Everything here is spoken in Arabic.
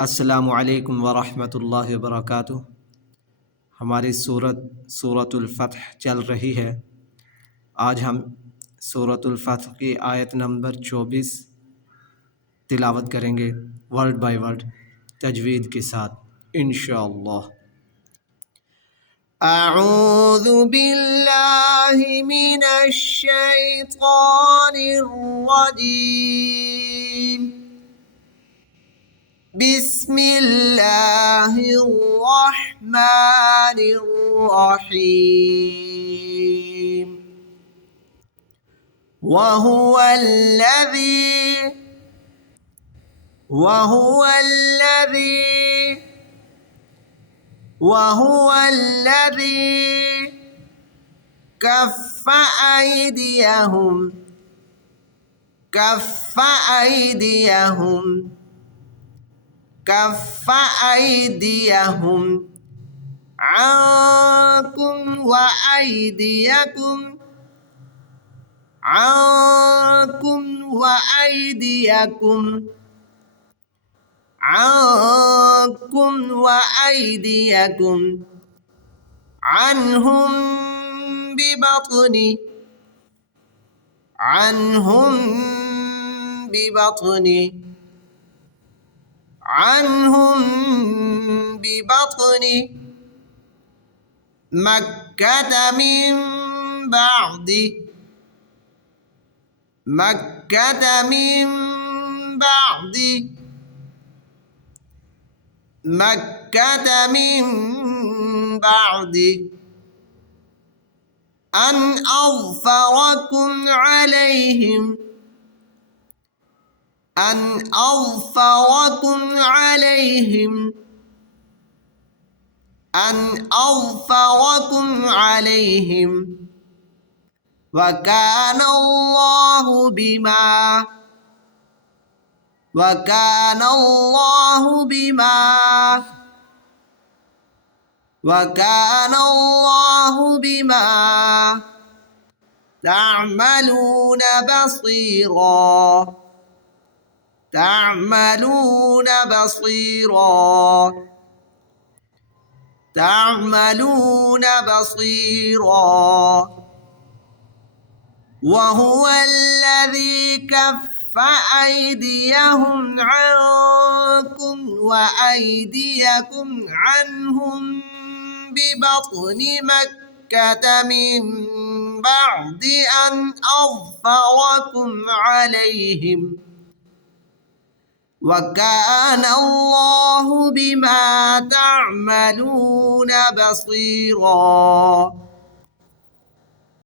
अस्सलामु अलैकुम वरहमतुल्लाहि वबरकातुह। हमारी सूरतुल फतह चल रही है। आज हम सूरतुल फतह की आयत नंबर 24 तिलावत करेंगे वर्ड बाय वर्ड तजवीद के साथ इंशाअल्लाह। अऊज़ु बिल्लाहि मिनश शैतानिर रजीम। बिस्मिल्लाहिर्रहमानिर्रहीम। वहुवल्लज़ी कफ़ अयदियहुम عنكم وأيديكم عنهم ببطن مكة من بعد أن أظفركم عليهم وكان الله بما تعملون بصيرا. وهو الذي كف أيديهم عنكم وأيديكم عنهم ببطن مكة من بعد أن أظفركم عليهم وكان الله بما تعملون بصيرا.